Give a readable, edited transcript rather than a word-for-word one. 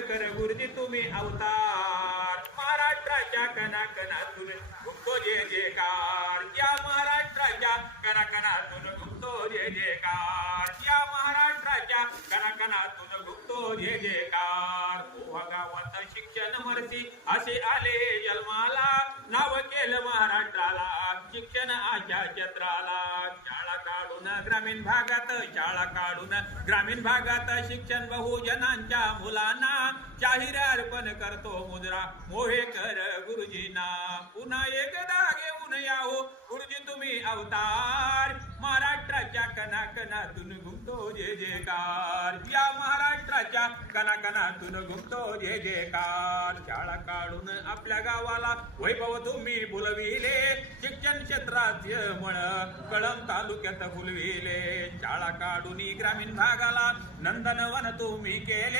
कर गुरुजी तुम्ही अवतार. महाराष्ट्राच्या कणाकणातून घुमतो जय जयकार. या महाराष्ट्राच्या कणाकणातून घुमतो जय जयकार. या महाराष्ट्राच्या कणाकणातून घुमतो जय जयकार. ओ गावात शिक्षण मरसी असे आले जन्माला. नाव केलं महाराष्ट्राला शिक्षण आशा क्षेत्राला. शाळा काढून ग्रामीण भागात शाळा काढून ग्रामीण भागात शिक्षण बहुजनांच्या मुलांना. जाहीर अर्पण करतो मुद्रा मोहेकर गुरुजींना. पुन्हा एकदा घेऊन याहो गुरुजी तुम्ही अवतार. महाराष्ट्राच्या कणाकणातून घुमतो जय जयकार. या महाराष्ट्राच्या कणाकणातून घुमतो जय जयकार. शाळा काढून आपल्या गावाला वैभव तुम्ही बोलविले. शिक्षण क्षेत्रात मळ कळंब तालुक्यात फुलविले. शाळा काढून ग्रामीण भागाला नंदनवन तुम्ही केले.